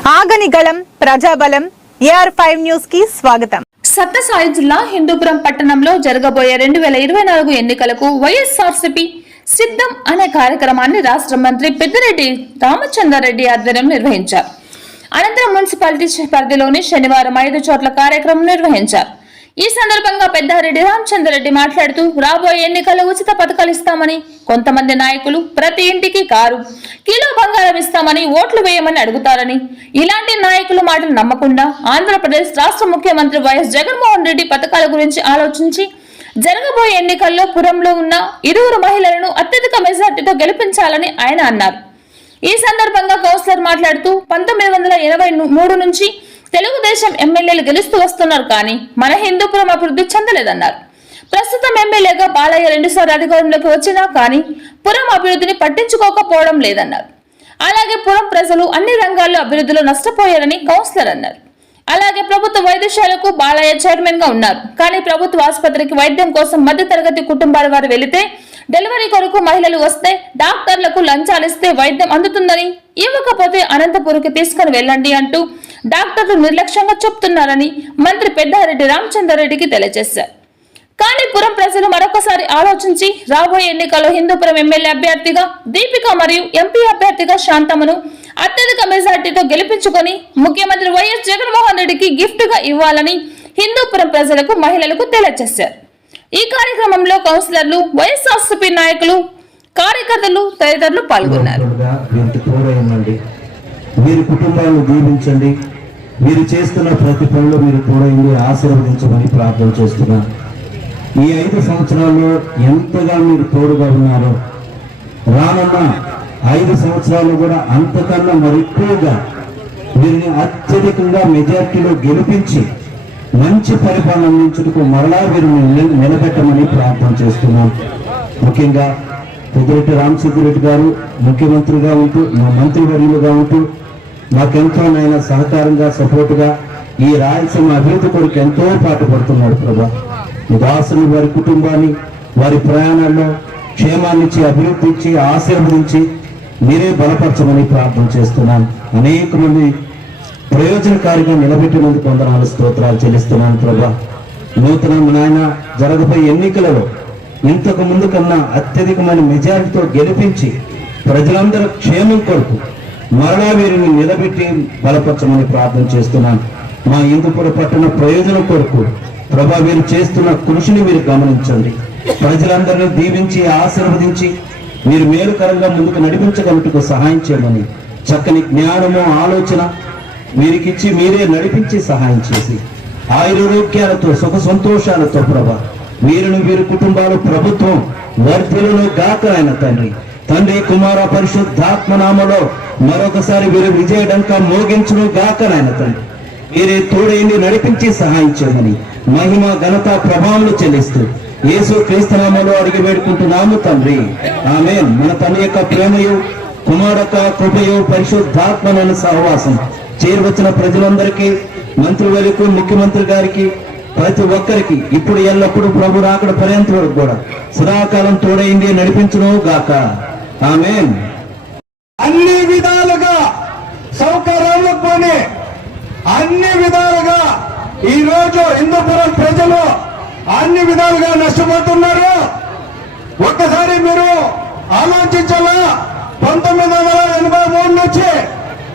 ఆగని గళం ప్రజాబలం AR five న్యూస్కి స్వాగతం సత్యసాయి జిల్లా హిందూపురం పట్టణంలో జరగబోయే రెండు వేల ఇరవై నాలుగు ఎన్నికలకు వైఎస్ఆర్సీపీ సిద్ధం అనే కార్యక్రమాన్ని రాష్ట్ర మంత్రి పెద్దిరెడ్డి రామచంద్రారెడ్డి ఆధ్వర్యం నిర్వహించారు. అనంతరం మున్సిపాలిటీ పరిధిలోని శనివారం ఐదు చోట్ల కార్యక్రమం నిర్వహించారు. ఈ సందర్భంగా పెద్దారెడ్డి రామచంద్రరెడ్డి మాట్లాడుతూ రాబోయే ఎన్నికల్లో ఉచిత పథకాలు ఇస్తామని కొంతమంది నాయకులు ప్రతి ఇంటికి కారు కిలో బంగారం ఇస్తామని ఓట్లు వేయమని అడుగుతారని. ఇలాంటి నాయకుల మాటలు నమ్మకుండా ఆంధ్రప్రదేశ్ రాష్ట్ర ముఖ్యమంత్రి వైఎస్ జగన్మోహన్ రెడ్డి పథకాల గురించి ఆలోచించి జరగబోయే ఎన్నికల్లో పురంలో ఉన్న ఇరువురు మహిళలను అత్యధిక మెజార్టీతో గెలిపించాలని ఆయన అన్నారు. ఈ సందర్భంగా కౌన్సిలర్ మాట్లాడుతూ పంతొమ్మిది వందల ఇరవై మూడు నుంచి తెలుగుదేశం ఎమ్మెల్యేలు గెలుస్తూ వస్తున్నారు కానీ మన హిందూపురం అభివృద్ధి చెందలేదన్నారు. ప్రస్తుతం ఎమ్మెల్యేగా బాలయ్య రెండుసార్లు అధికారంలోకి వచ్చినా కానీ పురం అభివృద్ధిని పట్టించుకోకపోవడం లేదన్నారు. అలాగే పురం ప్రజలు అన్ని రంగాల్లో అభివృద్ధిలో నష్టపోయారని కౌన్సిలర్ అన్నారు. అలాగే ప్రభుత్వ వైద్యశాలకు బాలయ్య చైర్మన్గా ఉన్నారు. కానీ ప్రభుత్వ ఆసుపత్రికి వైద్యం కోసం మధ్యతరగతి కుటుంబాల వారు వెళితే డెలివరీ కొరకు మహిళలు వస్తే డాక్టర్లకు లంచాలు ఇస్తే వైద్యం అందుతుందని ఇవ్వకపోతే అనంతపురికి తీసుకుని వెళ్ళండి అంటూ డాక్టర్లు నిర్లక్ష్యంగా చెప్తున్నారని మంత్రి పెద్దారెడ్డి రామచంద్రారెడ్డికి తెలియజేశారు. కానీ పురం ప్రజలు మరొకసారి ఆలోచించి రాబోయే ఎన్నికల్లో హిందూపురం ఎమ్మెల్యే అభ్యర్థిగా దీపిక మరియు ఎంపీ అభ్యర్థిగా శాంతమును అత్యధిక మెజార్టీతో గెలిపించుకొని ముఖ్యమంత్రి వైఎస్ జగన్మోహన్ రెడ్డికి గిఫ్ట్గా ఇవ్వాలని హిందూపురం ప్రజలకు మహిళలకు తెలియజేశారు. ఈ కార్యక్రమంలో కౌన్సిలర్లు వైఎస్ఆర్సీపీ నాయకులు కార్యకర్తలు తదితరులు పాల్గొన్నారు. వీరికి వీరి కుటుంబాలను దీవించండి. మీరు చేస్తున్న ప్రతి పనిలో మీరు తోడైంది ఆశీర్వదించమని ప్రార్థన చేస్తున్నా ఈ ఐదు సంవత్సరాల్లో ఎంతగా మీరు తోడుగా ఉన్నారో రానున్న ఐదు సంవత్సరాలు కూడా అంతకన్నా మరెక్కువగా వీరిని అత్యధికంగా మెజార్టీలో గెలిపించి మంచి పరిపాలన అందించుటకు మరలా వీరిని నిలబెట్టమని ప్రార్థన చేస్తున్నాం. ముఖ్యంగా పెద్దిరెడ్డి రామచంద్రరెడ్డి గారు ముఖ్యమంత్రిగా ఉంటూ మా మంత్రివర్యులుగా ఉంటూ మాకెంతో నాయన సహకారంగా సపోర్టుగా ఈ రాయలసీమ అభివృద్ధి కొరకు ఎంతో పాటుపడుతున్నాడు ప్రభా. ఈ వారి కుటుంబాన్ని వారి ప్రయాణాల్లో క్షేమాన్నిచ్చి అభివృద్ధి ఇచ్చి ఆశీర్వదించి మీరే బలపరచమని ప్రార్థన చేస్తున్నాను అనేక మంది ప్రయోజనకారిగా నిలబెట్టినందుకు వందనాలు స్తోత్రాలు చెల్లిస్తున్నాను ప్రభా. నూతన నాయన జరగబోయే ఎన్నికలలో ఇంతకు ముందు కన్నా అత్యధికమైన మెజారిటీతో గెలిపించి ప్రజలందరూ క్షేమం కొరకు మరలా వీరిని నిలబెట్టి బలపరచమని ప్రార్థన చేస్తున్నాను. మా ఇందుపుర పట్టణ ప్రయోజనం కొరకు ప్రభా వీరు చేస్తున్న కృషిని మీరు గమనించండి. ప్రజలందరినీ దీవించి ఆశీర్వదించి మీరు మేలుకరంగా ముందుకు నడిపించగలుగుటకు సహాయం చేయమని చక్కని జ్ఞానము ఆలోచన వీరికిచ్చి మీరే నడిపించి సహాయం చేసి ఆయురోగ్యాలతో సుఖ సంతోషాలతో ప్రభా. వీరును వీరి కుటుంబాలు ప్రభుత్వం వర్ధిలను గాక ఆయన తండ్రి. తండ్రి కుమార పరిశుద్ధాత్మ నామలో మరొకసారి వీరు విజయడంక మోగించును గాక ఆయన తండ్రి. మీరే తోడైంది నడిపించి సహాయం చేయమని మహిమ ఘనత ప్రభావాలు చెల్లిస్తూ యేసు క్రీస్తునామలో అడిగి వేడుకుంటున్నాము తండ్రి. ఆమె మన తన యొక్క ప్రేమయు కుమారక కృపయు పరిశుద్ధాత్మనైన సహవాసం చేరువచ్చిన ప్రజలందరికీ మంత్రివర్యకు ముఖ్యమంత్రి గారికి ప్రతి ఒక్కరికి ఇప్పుడు ఎల్లప్పుడూ ప్రభు రాకడ పర్యంత వరకు కూడా సదాకాలం తోడైంది నడిపించును గాక. ఆమె అన్ని విధాలుగా సౌకర్యాలు పోని. అన్ని విధాలుగా ఈ రోజు హిందూపురం ప్రజలు అన్ని విధాలుగా నష్టపోతున్నారు. ఒక్కసారి మీరు ఆలోచించాలా? పంతొమ్మిది వందల ఎనభై మూడు నుంచి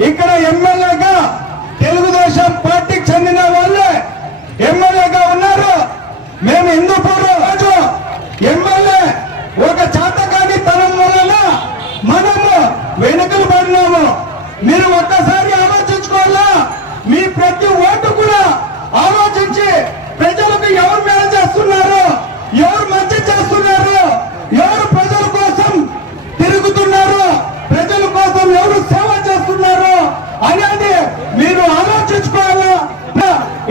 ఇక్కడ ఎమ్మెల్యేగా తెలుగుదేశం పార్టీకి చెందిన వాళ్ళే ఎమ్మెల్యేగా ఉన్నారు. మేము హిందూపూర్ రోజు ఎమ్మెల్యే. ఒక చాతకాని తనం వలన మనము వెనుకలు పడినాము. మీరు ఒక్కసారి ఆలోచించుకోవాలా? మీ ప్రతి ఓటు కూడా ఆలోచించి ప్రజలకు ఎవరు మేలు చేస్తున్నారు? ఎవరు మంచి చేస్తున్నారు ఎవరు ప్రజల కోసం తిరుగుతున్నారు ప్రజల కోసం ఎవరు సేవ చేస్తున్నారు అనేది మీరు ఆలోచించుకోవాలా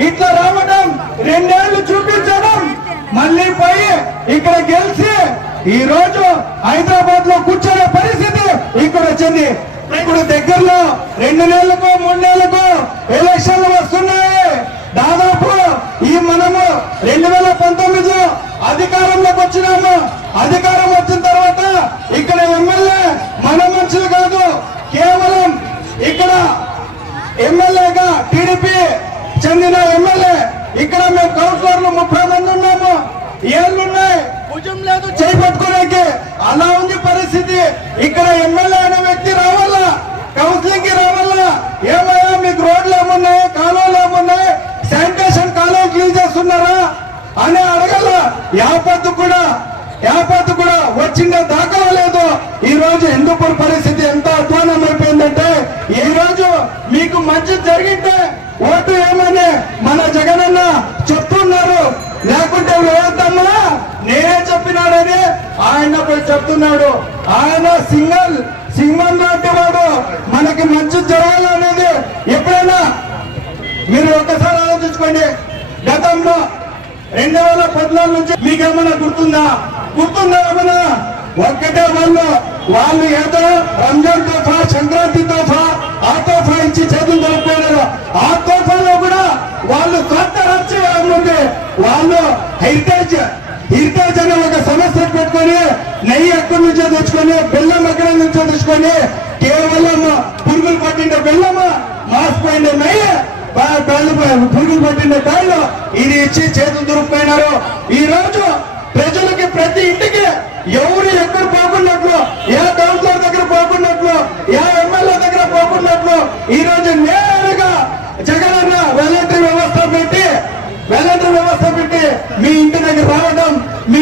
ఇట్లా రావడం రెండేళ్ళు చూపించడం మళ్ళీ పోయి ఇక్కడ గెలిచి ఈ రోజు హైదరాబాద్లో కూర్చునే పరిస్థితి ఇక్కడ వచ్చింది. ఇప్పుడు దగ్గరలో రెండు నెలలకు మూడు నెలలకు ఎలక్షన్లు వస్తున్నాయి. దాదాపు ఈ మనము రెండు వేల పంతొమ్మిదిలో అధికారంలోకి వచ్చినాము. అధికారం వచ్చిన తర్వాత ఇక్కడ ఎమ్మెల్యే మన మనుషులు కాదు కేవలం ఇక్కడ చెందిన ఎమ్మెల్యే ఇక్కడ మేము కౌన్సిలర్లు ముప్పై మంది ఉన్నాము ఏళ్ళున్నాయి భుజం లేదు చేపట్టుకోలేకి అలా ఉంది పరిస్థితి ఇక్కడ ఎమ్మెల్యే అనే వ్యక్తి రావాలా కౌన్సిలింగ్కి రావాలా ఏమయ్యా మీకు రోడ్లు ఏమున్నాయి కాలువలు ఏమున్నాయి శానిటేషన్ కాలువ క్లీన్ చేస్తున్నారా అని అడగల యాపత్తు కూడా యాపత్తు కూడా వచ్చిందే దాఖలా లేదు ఈ రోజు హిందూపూర్ పరిస్థితి ఎంత అధ్వానం అయిపోయిందంటే ఈ రోజు మీకు మంచి జరిగితే ఓటు ఏమని మన జగనన్న చెప్తున్నారు. లేకుంటే వేద్దమ్మా నేనే చెప్పినాడని ఆయన పోయి చెప్తున్నాడు. ఆయన సింగల్ సింగం లాంటి వాడు. మనకి మంచి జరగాలనేది ఎప్పుడైనా మీరు ఒకసారి ఆలోచించుకోండి. గతంలో రెండు వేల పద్నాలుగు నుంచి మీకేమైనా గుర్తుందా? గుర్తుందా ఏమైనా? ఒక్కటే వాళ్ళు. వాళ్ళు ఏదో రంజాన్ తోఫా సంక్రాంతి తోఫా ఆ తోఫా ఇచ్చి చదువు దొరికిపోయినారు ఆ తోఫాలో కూడా వాళ్ళు కొత్త రచ్చ ఉంది వాళ్ళు హెరిటేజ్ హెరిటేజ్ అనే ఒక సమస్య పెట్టుకొని నెయ్యి ఎక్కడి నుంచో తెచ్చుకొని బెల్లం ఎక్కడ నుంచో తెచ్చుకొని కేవలం పురుగులు పట్టిన బెల్లము? మాసిపోయిన నెయ్యి? పురుగులు పట్టిన కాళ్ళు ఇది ఇచ్చి చేతులు దొరికిపోయినారు ఈ రోజు ప్రజలకి ప్రతి ఇంటికి ఎవరు ఎక్కడ పోకున్నట్లు ఏ కౌన్సిలర్ దగ్గర పోకున్నట్లు ఏ ఎమ్మెల్యే దగ్గర పోకున్నట్లు ఈ రోజు నేరుగా జగన్ అన్న వెలంటరీ వ్యవస్థ పెట్టి వెలంటరీ వ్యవస్థ పెట్టి మీ ఇంటి దగ్గర రావడం మీ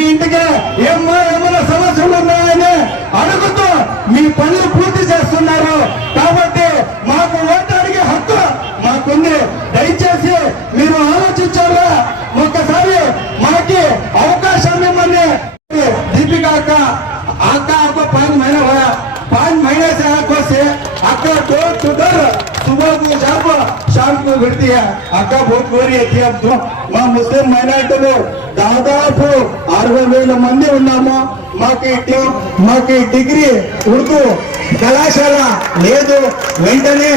ఎత్తి అక్క బోట్ ఎత్తి మా ముస్లిం మైనార్టీలు దాదాపు అరవై వేల మంది ఉన్నాము. మాకు మాకు డిగ్రీ ఉర్దూ కళాశాల లేదు. వెంటనే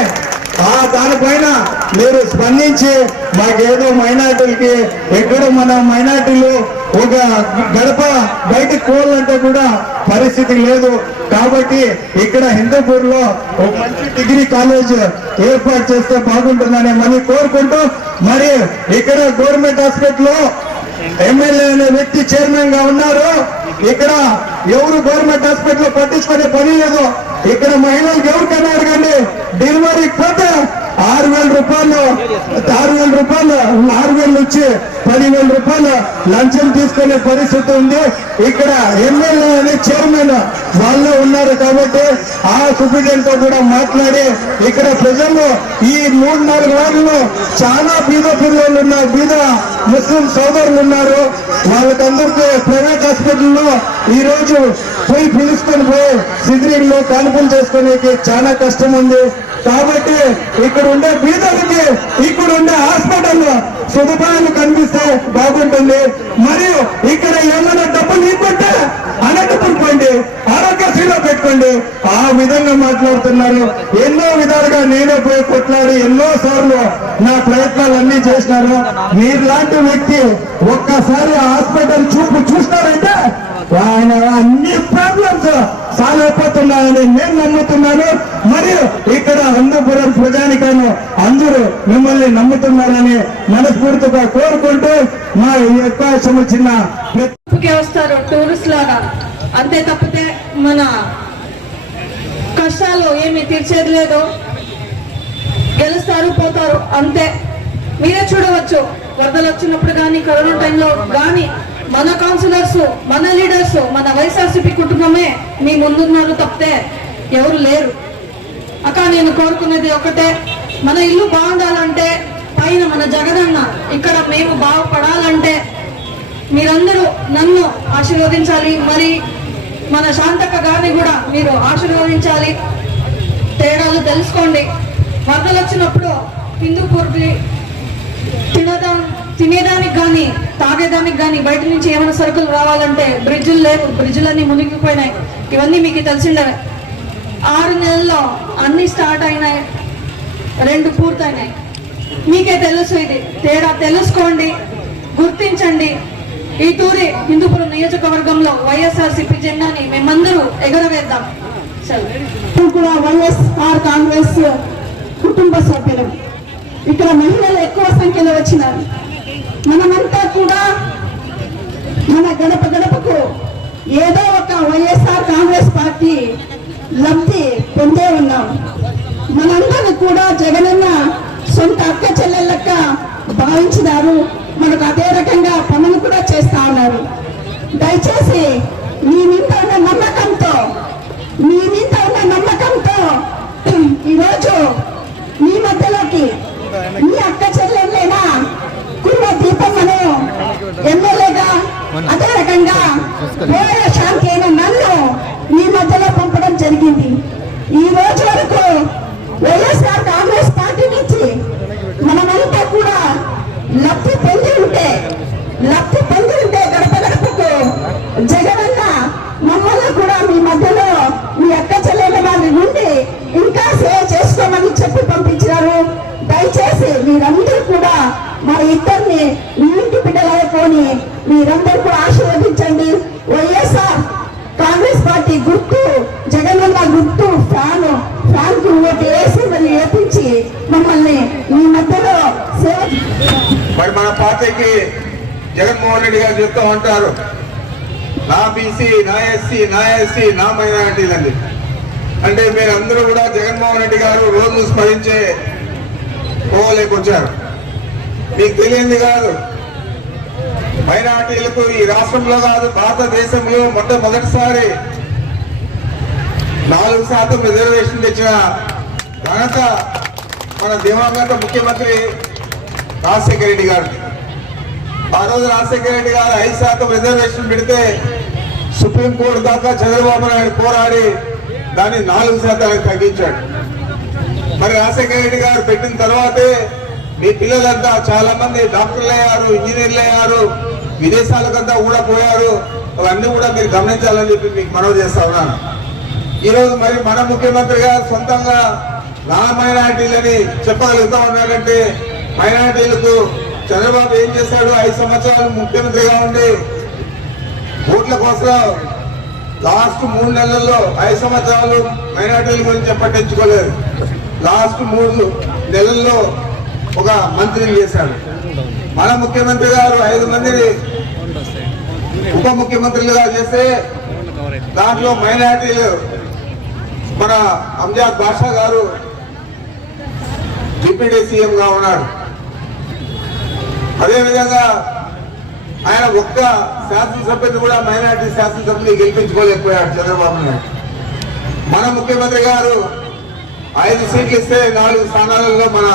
ఆ దానిపైన మీరు స్పందించి మాకేదో మైనార్టీలకి ఎక్కడ మన మైనార్టీలు గడప బయటకు పోవాలంటే కూడా పరిస్థితి లేదు. కాబట్టి ఇక్కడ హిందూపూర్లో ఒక మంచి డిగ్రీ కాలేజ్ ఏర్పాటు చేస్తే బాగుంటుందని మళ్ళీ కోరుకుంటూ మరి ఇక్కడ గవర్నమెంట్ హాస్పిటల్లో ఎమ్మెల్యే అనే వ్యక్తి చైర్మన్గా ఉన్నారు. ఇక్కడ ఎవరు గవర్నమెంట్ హాస్పిటల్ పట్టించుకునే పని లేదు. ఇక్కడ మహిళలకు ఎవరికైనా అడగండి డెలివరీ పోతే ఆరు వేల రూపాయలు ఆరు వేల రూపాయలు ఆరు వేలు వచ్చి పదివేల రూపాయలు లంచం తీసుకునే పరిస్థితి ఉంది. ఇక్కడ ఎమ్మెల్యే అనే చైర్మన్ వాళ్ళు ఉన్నారు కాబట్టి ఆ సుప్రీడెంట్తో కూడా మాట్లాడి ఇక్కడ ప్రజలు ఈ మూడు నాలుగు రోజులు చాలా బీద పిల్లలు ఉన్నారు బీద ముస్లిం సోదరులు ఉన్నారు. వాళ్ళకందరికీ ప్రైవేట్ హాస్పిటల్లో ఈరోజు పోయి పిలుచుకొని పోయి సిద్రీల్లో కాన్పులు చేసుకునేకి చాలా కష్టం ఉంది. కాబట్టి ఇక్కడ ఉండే బీదలకి ఇక్కడ ఉండే హాస్పిటల్ సదుపాయాలు కనిపిస్తే బాగుంటుంది. మరియు ఇక్కడ ఏమైనా డబ్బులు ఇవ్వకుంటే అనంతపురం పోండి ఆరోగ్యశ్రీలో పెట్టుకోండి. ఆ విధంగా మాట్లాడుతున్నారు. ఎన్నో విధాలుగా నేనే పోయి కొట్లాడి ఎన్నో సార్లు నా ప్రయత్నాలు అన్ని చేసినారు మీరు లాంటి వ్యక్తి ఒక్కసారి హాస్పిటల్ చూపు చూస్తారంటే ఆయన అన్ని ప్రాబ్లమ్స్ సాల్వ్ అయిపోతున్నాయని నేను నమ్ముతున్నాను. మరియు ఇక్కడ అనంతపురం ప్రజానికాన్ని అందరూ మిమ్మల్ని నమ్ముతున్నారని మనస్ఫూర్తిగా కోరుకుంటూ మా ఈ అవకాశం వచ్చిన వస్తారు టూరిస్ట్ లాగా అంతే తప్పితే మన కష్టాలు ఏమి తీర్చేది లేదు గెలుస్తారు పోతారు అంతే. మీరే చూడవచ్చు. వరదలు వచ్చినప్పుడు కానీ కరోనా టైంలో కానీ మన కౌన్సిలర్స్ మన లీడర్స్ మన వైఎస్ఆర్సీపీ కుటుంబమే మీ ముందున్నారు తప్పితే ఎవరు లేరు. అక్క నేను కోరుకునేది ఒకటే మన ఇల్లు బాగుండాలంటే పైన మన జగనన్న ఇక్కడ మేము బాగుపడాలంటే మీరందరూ నన్ను ఆశీర్వదించాలి. మరి మన శాంతక్క గారిని కూడా మీరు ఆశీర్వదించాలి. తేడాలు తెలుసుకోండి. వరదలు వచ్చినప్పుడు హిందూపూర్కి తినదా తినేదాన్ని కానీ తాగేదానికి కానీ బయట నుంచి ఏమైనా సరుకులు రావాలంటే బ్రిడ్జులు లేవు బ్రిడ్జులన్నీ మునిగిపోయినాయి. ఇవన్నీ మీకు తెలిసిండవే. ఆరు నెలల్లో అన్ని స్టార్ట్ అయినాయి రెండు పూర్తయినాయి. మీకే తెలుసు ఇది. తేడా తెలుసుకోండి గుర్తించండి. ఈ తూరి హిందూపురం నియోజకవర్గంలో వైఎస్ఆర్సీపీ జెండాని మేమందరూ ఎగరవేద్దాం. కూడా వైఎస్ఆర్ కాంగ్రెస్ కుటుంబ సభ్యులు. ఇక్కడ మహిళలు ఎక్కువ సంఖ్యలో వచ్చినారు. మనమంతా కూడా మన గడప గడపకు ఏదో ఒక వైఎస్ఆర్ కాంగ్రెస్ పార్టీ లబ్ధి పొందే ఉన్నాం. మనందరిని కూడా జగనన్న సొంత అక్క చెల్లెళ్ళక్క భావించినారు. మనకు అదే రకంగా పనులు కూడా చేస్తా ఉన్నారు. దయచేసి మీ మీద ఉన్న నమ్మకంతో మీ మీద ఉన్న నమ్మకంతో ఈరోజు మీ మధ్యలోకి మీ అక్క చెల్లెళ్ళైనా కున్న దీపమ్మను ఎమ్మెల్యేగా అదే రకంగా వేరే శాంతి అయిన నన్ను మీ మధ్యలో పంపడం జరిగింది. ఈ రోజు వరకు వైఎస్ఆర్ కాంగ్రెస్ పార్టీ నుంచి మనమంతా కూడా లబ్ధి పొంది ఉంటే లబ్ధి పొంది ఉంటే గడప గడపకు జగనన్న మమ్మల్ని కూడా మీ మధ్యలో మీ అక్క చెల్లెల వారి నుండి ఇంకా సేవ చేసుకోమని చెప్పి పంపించారు దయచేసి మీరందరూ ఇద్దరిని మీ ఇంటి బిడ్డలనుకొని మీరందరూ కూడా ఆశీర్వదించండి. వైఎస్ఆర్ కాంగ్రెస్ పార్టీ గుర్తు జగనన్న గుర్తు ఫ్యాన్ ఫ్యాన్కు ఓటు వేసి మరి ఏపించి మమ్మల్ని మీ మధ్యలో సేవ మరి మన పార్టీకి జగన్మోహన్ రెడ్డి గారు చెప్తూ ఉంటారు. నా బీసీ నా ఎస్సీ నా ఎస్సీ నా మైనారిటీలండి. అంటే మీరందరూ కూడా జగన్మోహన్ రెడ్డి గారు రోజు స్మరించే పోలేకొచ్చారు. మీకు తెలియంది కాదు. మైనార్టీలకు ఈ రాష్ట్రంలో కాదు భారతదేశంలో మొట్టమొదటిసారి నాలుగు శాతం రిజర్వేషన్ తెచ్చిన ఘనత మన దివంగత ముఖ్యమంత్రి రాజశేఖర రెడ్డి గారు ఆ రోజు రాజశేఖర రెడ్డి గారు ఐదు శాతం రిజర్వేషన్ పెడితే సుప్రీంకోర్టు దాకా చంద్రబాబు నాయుడు పోరాడి దాన్ని నాలుగు శాతానికి తగ్గించాడు. మరి రాజశేఖర రెడ్డి గారు పెట్టిన తర్వాతే మీ పిల్లలంతా చాలా మంది డాక్టర్లు అయ్యారు ఇంజనీర్లు అయ్యారు విదేశాలకంతా కూడా పోయారు. అవన్నీ కూడా మీరు గమనించాలని చెప్పి మీకు మనవి చేస్తా ఉన్నాను. ఈరోజు మరి మన ముఖ్యమంత్రిగా సొంతంగా నా మైనార్టీలని చెప్పగలుగుతా ఉన్నారంటే మైనార్టీలకు చంద్రబాబు ఏం చేశాడు? ఐదు సంవత్సరాలు ముఖ్యమంత్రిగా ఉండి ఓట్ల కోసం లాస్ట్ మూడు నెలల్లో ఐదు సంవత్సరాలు మైనార్టీల గురించి పట్టించుకోలేదు. లాస్ట్ మూడు నెలల్లో ఒక మంత్రిని చేశాడు మన ముఖ్యమంత్రి గారు ఐదు మందిని ఉప ముఖ్యమంత్రులుగా చేస్తే దాంట్లో మైనార్టీలు మన అంజాద్ బాషా గారు డిప్యూటీ సీఎంగా ఉన్నాడు. అదేవిధంగా ఆయన ఒక్క శాసనసభ్యుని కూడా మైనార్టీ శాసనసభ్యుని గెలిపించుకోలేకపోయాడు చంద్రబాబు నాయుడు. మన ముఖ్యమంత్రి గారు ఐదు సీట్లు ఇస్తే నాలుగు స్థానాలలో మన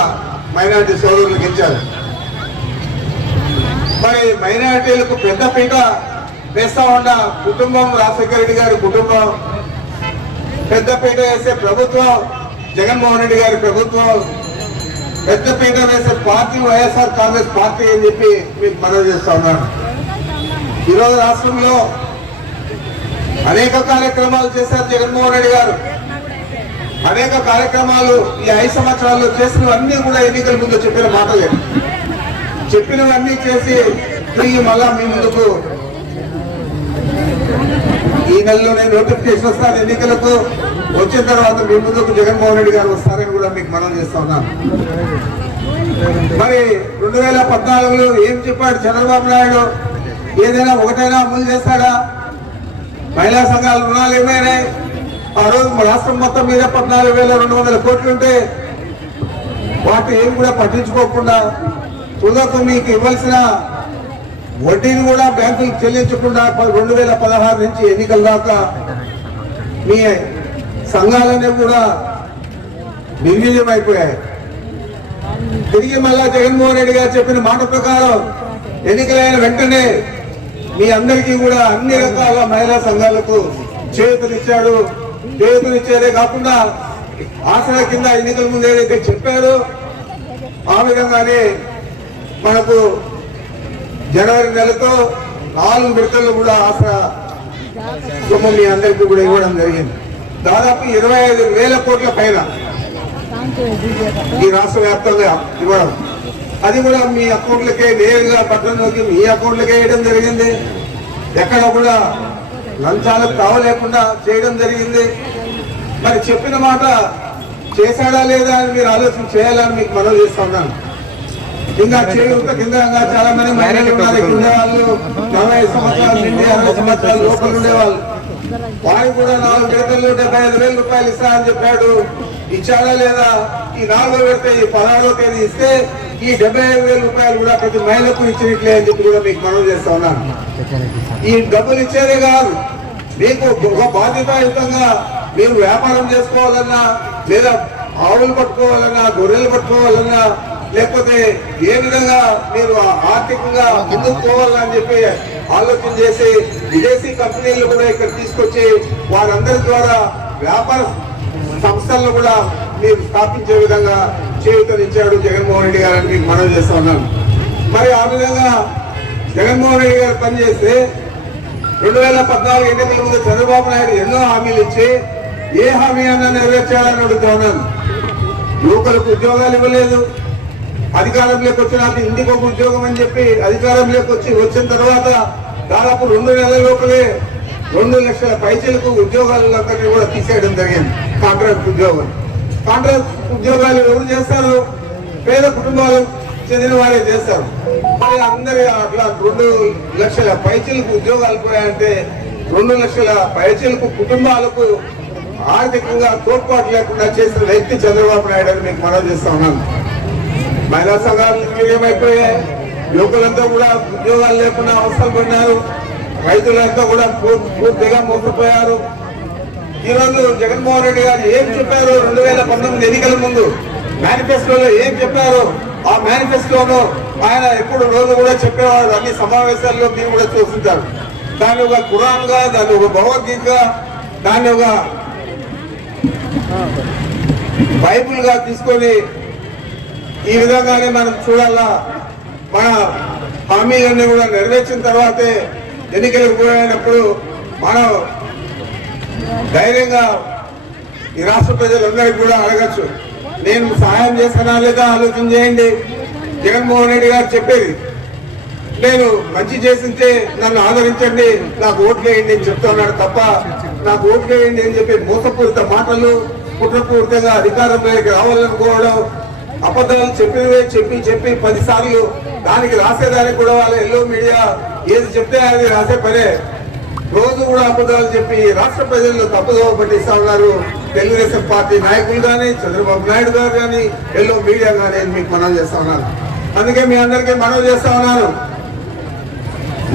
మైనార్టీ సోదరులు ఇచ్చారు మరి మైనార్టీలకు పెద్దపీట వేస్తా ఉన్న కుటుంబం రాజశేఖర రెడ్డి గారి కుటుంబం పెద్దపీట వేసే ప్రభుత్వం జగన్మోహన్ రెడ్డి గారి ప్రభుత్వం పెద్దపీట వేసే పార్టీ వైఎస్ఆర్ కాంగ్రెస్ పార్టీ అని చెప్పి మీకు మనవి చేస్తా ఉన్నాను. ఈరోజు రాష్ట్రంలో అనేక కార్యక్రమాలు చేశారు జగన్మోహన్ రెడ్డి గారు. అనేక కార్యక్రమాలు ఈ ఐదు సంవత్సరాల్లో చేసినవన్నీ కూడా ఎన్నికల ముందు చెప్పిన మాటలే. చెప్పినవన్నీ చేసి తిరిగి మళ్ళా మీ ముందుకు ఈ నెలలోనే నోటిఫికేషన్ వస్తాను ఎన్నికలకు. వచ్చిన తర్వాత మీ ముందుకు జగన్మోహన్ రెడ్డి గారు వస్తారని కూడా మీకు మనం చేస్తా ఉన్నాను మరి రెండు వేల పద్నాలుగులో ఏం చెప్పాడు చంద్రబాబు నాయుడు? ఏదైనా ఒకటైనా అమలు చేస్తాడా? మహిళా సంఘాల రుణాలు ఏమైనాయి? ఆ రోజు రాష్ట్రం మొత్తం మీద పద్నాలుగు వేల రెండు వందల కోట్లు ఉంటే వాటి ఏం కూడా పట్టించుకోకుండా తుదకు మీకు ఇవ్వాల్సిన వడ్డీని కూడా బ్యాంకులకు చెల్లించకుండా ప- రెండు వేల పదహారు నుంచి ఎన్నికల దాకా మీ సంఘాలనే కూడా నిర్వీర్యం అయిపోయాయి తిరిగి మళ్ళా జగన్మోహన్ రెడ్డి గారు చెప్పిన మాట ప్రకారం ఎన్నికలైన వెంటనే మీ అందరికీ కూడా అన్ని రకాల మహిళా సంఘాలకు చేతులు ఇచ్చాడు చేతులు చేతునిచ్చేదే కాకుండా ఆసరా కింద ఎన్నికల ముందు ఏదైతే చెప్పారో ఆ విధంగానే మనకు జనవరి నెలతో నాలుగు విడతలు కూడా ఆసరా సొమ్ము మీ అందరికీ కూడా ఇవ్వడం జరిగింది. దాదాపు ఇరవై ఐదు వేల కోట్ల పైన ఈ రాష్ట్ర వ్యాప్తంగా ఇవ్వడం. అది కూడా మీ అకౌంట్లకే నేరుగా పట్టణంలోకి మీ అకౌంట్లకే వేయడం జరిగింది. ఎక్కడ కూడా లంచాలకు తావలేకుండా చేయడం జరిగింది. మరి చెప్పిన మాట చేశాడా లేదా అని మీరు ఆలోచన చేయాలని మీకు మనం చేస్తున్నాను కింద చేయూత కింద చాలా మంది మహిళలు ఉన్నారు. ఇక్కడ వాళ్ళు నలభై సంవత్సరాల నుండి అరవై సంవత్సరాల లోపల ఉండేవాళ్ళు. వారికి కూడా నాలుగు వేతలు డెబ్బై ఐదు వేల రూపాయలు ఇస్తా అని చెప్పాడు. ఇచ్చాడా లేదా? ఈ నాలుగో విడత ఈ పదహారో తేదీ ఇస్తే ఈ డెబ్బై ఐదు వేల రూపాయలు కూడా ప్రతి మహిళకు ఇచ్చినట్లే అని చెప్పి కూడా మీకు మనం చేస్తా ఉన్నాను. ఈ డబ్బులు ఇచ్చేదే కాదు. మీకు ఒక బాధ్యతాయుతంగా మీరు వ్యాపారం చేసుకోవాలన్నా లేదా ఆవులు పట్టుకోవాలన్నా గొర్రెలు పట్టుకోవాలన్నా లేకపోతే ఏ విధంగా మీరు ఆర్థికంగా ముందుకు పోవాలని చెప్పి ఆలోచన చేసి విదేశీ కంపెనీలు కూడా ఇక్కడ తీసుకొచ్చి వారందరి ద్వారా వ్యాపార సంస్థలను కూడా మీరు స్థాపించే విధంగా చేయూతనిచ్చాడు జగన్మోహన్ రెడ్డి గారు అని మీకు మనవి చేస్తా ఉన్నాను మరి ఆ విధంగా జగన్మోహన్ రెడ్డి గారు పనిచేస్తే రెండు వేల పద్నాలుగు ఎన్నికల ముందు చంద్రబాబు నాయుడు ఎన్నో హామీలు ఇచ్చి ఏ హామీ అన్నా నెరవేర్చాలని అడుగుతా ఉన్నాను యువకులకు ఉద్యోగాలు ఇవ్వలేదు. అధికారంలోకి వచ్చిన ఇంటికి ఒక ఉద్యోగం అని చెప్పి అధికారంలోకి వచ్చి వచ్చిన తర్వాత దాదాపు రెండు నెలల లోపలే రెండు లక్షల పైసలకు ఉద్యోగాలు కూడా తీసేయడం జరిగింది. కాంట్రాక్ట్ ఉద్యోగం కాంట్రాక్ట్ ఉద్యోగాలు ఎవరు చేస్తారు? పేద కుటుంబాలు చెందిన వారే చేస్తారు. మరి అందరి అట్లా రెండు లక్షల పైచీలకు ఉద్యోగాలు పోయాయంటే రెండు లక్షల పైచీలకు కుటుంబాలకు ఆర్థికంగా తోడ్పాటు లేకుండా చేసిన వ్యక్తి చంద్రబాబు నాయుడు అని మీకు మనం చేస్తా ఉన్నాను మహిళా సంఘాలు ఏమైపోయాయి యువకులంతా కూడా ఉద్యోగాలు లేకుండా అవసరం పడినారు. రైతులంతా కూడా పూర్తిగా మోసపోయారు. ఈ రోజు జగన్మోహన్ రెడ్డి గారు ఏం చెప్పారు రెండు వేల పంతొమ్మిది ఎన్నికల ముందు మేనిఫెస్టోలో ఏం చెప్పారు ఆ మేనిఫెస్టోను ఆయన ఎప్పుడు రోజు కూడా చెప్పేవారు. అన్ని సమావేశాల్లో మీరు కూడా చూస్తుంటారు. దాన్ని ఒక ఖురాన్గా దాన్ని ఒక భగవద్గీతగా దాన్ని ఒక బైబుల్గా తీసుకొని ఈ విధంగానే మనం చూడాలా? మన హామీలన్నీ కూడా నెరవేర్చిన తర్వాతే ఎన్నికలకు పోయినప్పుడు మనం ధైర్యంగా ఈ రాష్ట్ర ప్రజలందరికీ కూడా అడగచ్చు. నేను సహాయం చేస్తానా లేదా ఆలోచన చేయండి. జగన్మోహన్ రెడ్డి గారు చెప్పేది నేను మంచి చేసింటే నన్ను ఆదరించండి నాకు ఓట్లు వేయండి అని చెప్తున్నాడు తప్ప నాకు ఓట్లు వేయండి అని చెప్పి మోసపూరిత మాటలు కుట్రపూరితంగా అధికారంలోకి రావాలనుకోవడం అబద్ధాలు చెప్పినవే చెప్పి చెప్పి పదిసార్లు దానికి రాసేదానికి కూడా వాళ్ళ ఎల్లో మీడియా ఏది చెప్తే అది రాసే పనే. రోజు కూడా అబద్ధాలు చెప్పి రాష్ట్ర ప్రజల్లో తప్పుదోవ పట్టిస్తా ఉన్నారు. తెలుగుదేశం పార్టీ నాయకులు కానీ చంద్రబాబు నాయుడు గారు కానీ ఎల్లో మీడియా కానీ మీకు మనం చేస్తా ఉన్నాను అందుకే మీ అందరికీ మనవి చేస్తా ఉన్నాను.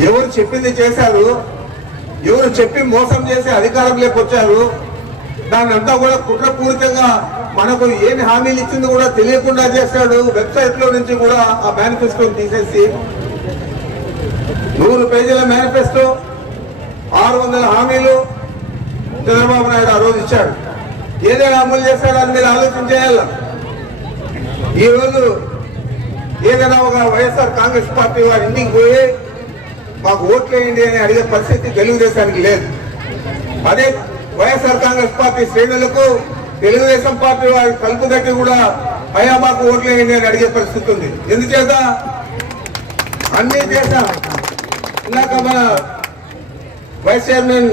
ఎవరు చెప్పింది చేశారు? ఎవరు చెప్పి మోసం చేసి అధికారంలోకి వచ్చారు? దాని అంతా కూడా కుట్రపూరితంగా మనకు ఏమి హామీలు ఇచ్చింది కూడా తెలియకుండా చేశాడు. వెబ్సైట్లో నుంచి కూడా ఆ మేనిఫెస్టోని తీసేసి నూరు పేజీల మేనిఫెస్టో ఆరు వందల హామీలు చంద్రబాబు నాయుడు ఆ రోజు ఇచ్చాడు. ఏదైనా అమలు చేశాడని మీరు ఆలోచన చేయాల? ఈ రోజు ఏదైనా ఒక వైఎస్ఆర్ కాంగ్రెస్ పార్టీ వారి ఇంటికి పోయి మాకు ఓట్లేయండి అని అడిగే పరిస్థితి తెలుగుదేశానికి లేదు. అదే వైఎస్ఆర్ కాంగ్రెస్ పార్టీ శ్రేణులకు తెలుగుదేశం పార్టీ వారి కలుపు దగ్గర కూడా అయ్యా మాకు ఓట్లేయండి అని అడిగే పరిస్థితి ఉంది. ఎందుచేత? అన్ని చేశాం. ఇందాక మన వైస్ చైర్మన్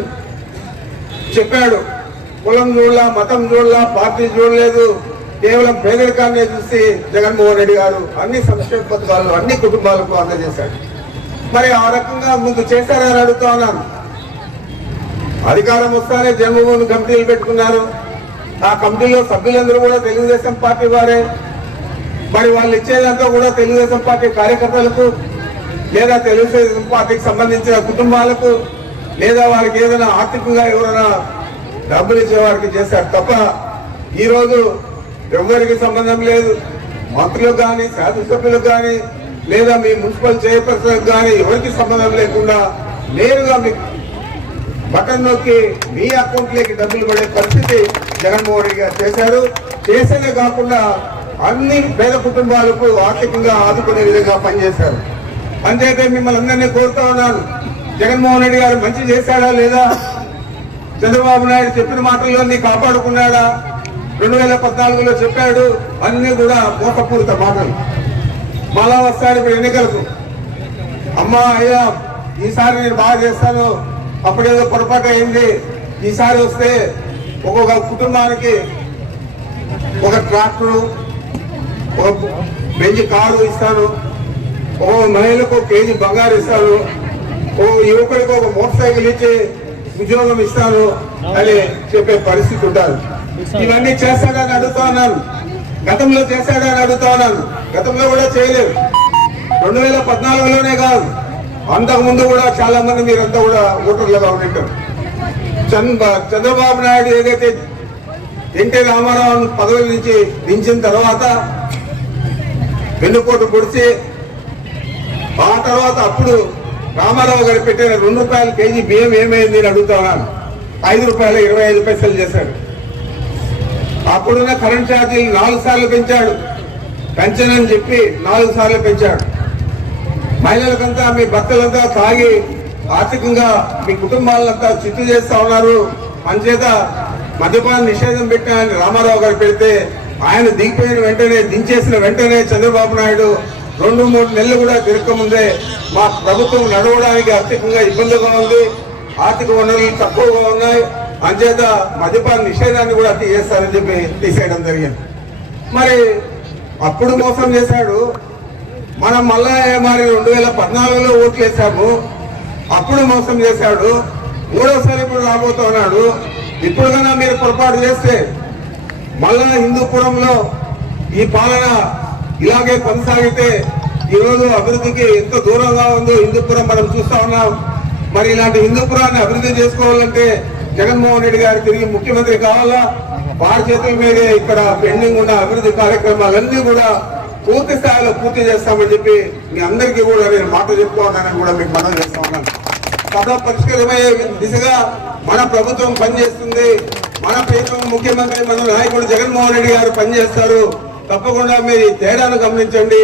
చెప్పాడు కులం చూడలా మతం చూడలా పార్టీ చూడలేదు కేవలం పేదరికాన్ని చూసి జగన్మోహన్ రెడ్డి గారు అన్ని సంక్షేమ పథకాలు అన్ని కుటుంబాలకు అందజేశాడు. మరి ఆ రకంగా ముందు చేశారని అడుగుతా ఉన్నాను. అధికారం వస్తానే జన్మభూమి కమిటీలు పెట్టుకున్నారు. ఆ కమిటీలో సభ్యులందరూ కూడా తెలుగుదేశం పార్టీ వారే. మరి వాళ్ళు ఇచ్చేదంతా కూడా తెలుగుదేశం పార్టీ కార్యకర్తలకు లేదా తెలుగుదేశం పార్టీకి సంబంధించిన కుటుంబాలకు లేదా వారికి ఏదైనా ఆర్థికంగా ఎవరైనా డబ్బులు ఇచ్చే వారికి చేశారు తప్ప ఈరోజు ఎవరికి సంబంధం లేదు. మంత్రులకు కానీ శాసనసభ్యులకు కానీ లేదా మీ మున్సిపల్ చైర్పర్సన్ కానీ ఎవరికి సంబంధం లేకుండా నేరుగా మీకు బటన్ నొక్కి మీ అకౌంట్లోకి డబ్బులు పడే పరిస్థితి జగన్మోహన్ రెడ్డి గారు చేశారు. చేసేదే కాకుండా అన్ని పేద కుటుంబాలకు ఆర్థికంగా ఆదుకునే విధంగా పనిచేశారు. అంతేతే మిమ్మల్ని అందరినీ కోరుతా ఉన్నాను. జగన్మోహన్ రెడ్డి గారు మంచి చేశాడా లేదా? చంద్రబాబు నాయుడు చెప్పిన మాటల్లోని కాపాడుకున్నాడా? రెండు వేల పద్నాలుగులో చెప్పాడు అన్ని కూడా మోసపూరిత మాటలు. మళ్ళా వస్తాడు ఇప్పుడు ఎన్నికలకు. అమ్మా అయ్యా ఈసారి నేను బాగా చేస్తాను. అప్పుడేదో పొరపాటు అయింది. ఈసారి వస్తే ఒక్కొక్క కుటుంబానికి ఒక ట్రాక్టరు ఒక బెంచ్ కారు ఇస్తాను. ఒక మహిళకు కేజీ బంగారు ఇస్తాను. ఓ యువకుడికి ఒక మోటార్ సైకిల్ ఇచ్చి ఉద్యోగం ఇస్తాను అని చెప్పే పరిస్థితి ఉంటారు ఇవన్నీ చేస్తాగా అడుగుతా ఉన్నాను గతంలో చేశాడని అడుగుతా ఉన్నాను గతంలో కూడా చేయలేదు. రెండు వేల పద్నాలుగులోనే కాదు. అంతకు ముందు కూడా చాలా మంది మీరంతా కూడా ఓటర్లుగా ఉంటారు చంద్ర చంద్రబాబు నాయుడు ఏదైతే ఎన్టీ రామారావు పదవి నుంచి దించిన తర్వాత వెన్నుపోటు పొడిచి ఆ తర్వాత అప్పుడు రామారావు గారు పెట్టిన రెండు రూపాయల కేజీ బియ్యం ఏమైంది అని అడుగుతున్నాను ఐదు రూపాయలు ఇరవై ఐదు పైసలు చేశాడు. అప్పుడున్న కరెంట్ ఛార్జీలు నాలుగు సార్లు పెంచాడు. పెంచనని చెప్పి నాలుగు సార్లు పెంచాడు. మహిళలకంతా మీ భర్తలంతా తాగి ఆర్థికంగా మీ కుటుంబాలంతా చిత్తు చేస్తా ఉన్నారు. అంచేత మద్యపాన నిషేధం పెట్టాలని రామారావు గారు పెడితే ఆయన దిగిపోయిన వెంటనే దించేసిన వెంటనే చంద్రబాబు నాయుడు రెండు మూడు నెలలు కూడా తిరగకముందే మా ప్రభుత్వం నడవడానికి ఆర్థికంగా ఇబ్బందిగా ఉంది. ఆర్థిక వనరులు తక్కువగా ఉన్నాయి. అంచేత మద్యపాన నిషేధాన్ని కూడా తీసేస్తారని చెప్పి తీసేయడం జరిగింది. మరి అప్పుడు మోసం చేశాడు. మనం మళ్ళా మరి రెండు వేల పద్నాలుగులో ఓట్లు వేసాము అప్పుడు మోసం చేశాడు. మూడోసారి ఇప్పుడు రాబోతున్నాడు. ఇప్పుడు కన్నా మీరు పొరపాటు చేస్తే మళ్ళా హిందూపురంలో ఈ పాలన ఇలాగే కొనసాగితే ఈరోజు అభివృద్ధికి ఎంత దూరంగా ఉందో హిందూపురం మనం చూస్తా ఉన్నాం. మరి ఇలాంటి హిందూపురాన్ని అభివృద్ధి చేసుకోవాలంటే జగన్మోహన్ రెడ్డి గారు తిరిగి ముఖ్యమంత్రి కావాలా? వారి చేతుల మీదే ఇక్కడ పెండింగ్ ఉన్న అభివృద్ధి కార్యక్రమాలన్నీ కూడా పూర్తి స్థాయిలో పూర్తి చేస్తామని చెప్పి మీ అందరికీ కూడా నేను మాట చెప్తా ఉన్నానని కూడా మీకు మనం చేస్తా ఉన్నాను కథ పరిష్కరమయ్యే దిశగా మన ప్రభుత్వం పనిచేస్తుంది. మన ప్రియతమ ముఖ్యమంత్రి మన నాయకుడు జగన్మోహన్ రెడ్డి గారు పనిచేస్తారు. తప్పకుండా మీరు ఈ తేడాను గమనించండి.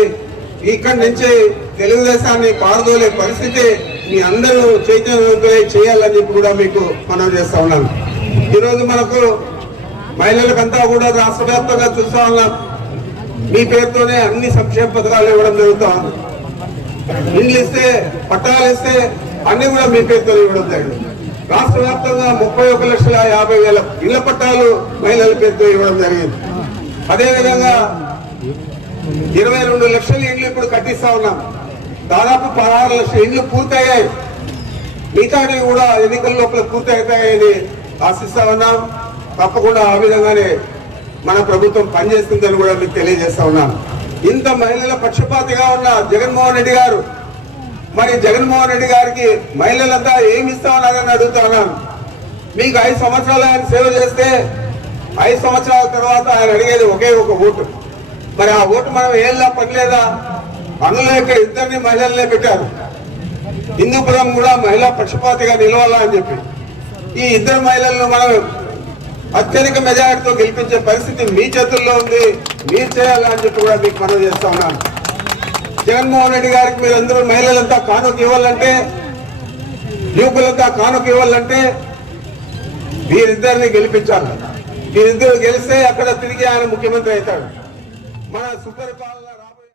ఇక్కడి నుంచి తెలుగుదేశాన్ని పారదోలే పరిస్థితి మీ అందరూ చైతన్యవంతులై చేయాలని చెప్పి కూడా మీకు మనం చేస్తా ఉన్నాను. ఈరోజు మనకు మహిళలకంతా కూడా రాష్ట్ర వ్యాప్తంగా చూస్తా ఉన్నాం. మీ పేరుతోనే అన్ని సంక్షేమ పథకాలు ఇవ్వడం జరుగుతా. ఉంది ఇండ్లు ఇస్తే పట్టాలు ఇస్తే అన్ని కూడా మీ పేరుతో ఇవ్వడం జరిగింది. రాష్ట్ర వ్యాప్తంగా ముప్పై ఒక లక్షల యాభై వేల ఇళ్ళ పట్టాలు మహిళల పేరుతో ఇవ్వడం జరిగింది. అదేవిధంగా ఇరవై రెండు లక్షల ఇండ్లు ఇప్పుడు కట్టిస్తా ఉన్నాం. దాదాపు పదహారు లక్షల ఇండ్లు పూర్తయ్యాయి. మిగతావి కూడా ఎన్నికల లోపల పూర్తవుతాయని ఆశిస్తా ఉన్నాం. తప్పకుండా ఆ విధంగానే మన ప్రభుత్వం పనిచేస్తుందని కూడా మీకు తెలియజేస్తా ఉన్నాను ఇంత మహిళల పక్షపాతిగా ఉన్న జగన్మోహన్ రెడ్డి గారు మరి జగన్మోహన్ రెడ్డి గారికి మహిళలంతా ఏమి ఇస్తా ఉన్నారని అడుగుతా ఉన్నాను మీకు ఐదు సంవత్సరాలు ఆయన సేవ చేస్తే ఐదు సంవత్సరాల తర్వాత ఆయన అడిగేది ఒకే ఒక ఓటు. మరి ఆ ఓటు మనం ఏళ్ళ పనిలేదా? అందులో ఇద్దరిని మహిళలనే పెట్టారు. హిందూపురం కూడా మహిళా పక్షపాతిగా నిలవాలా అని చెప్పి. ఈ ఇద్దరు మహిళలను మనం అత్యధిక మెజారిటీతో గెలిపించే పరిస్థితి మీ చేతుల్లో ఉంది మీరు చేయాలా అని చెప్పి కూడా మీకు మనం చేస్తా ఉన్నాను జగన్మోహన్ రెడ్డి గారికి మీరు అందరూ మహిళలంతా కానుక ఇవ్వాలంటే యువకులంతా కానుక ఇవ్వాలంటే వీరిద్దరిని గెలిపించాలి. వీరిద్దరు గెలిస్తే అక్కడ తిరిగి ఆయన ముఖ్యమంత్రి అవుతాడు. మన సుపరిపాలన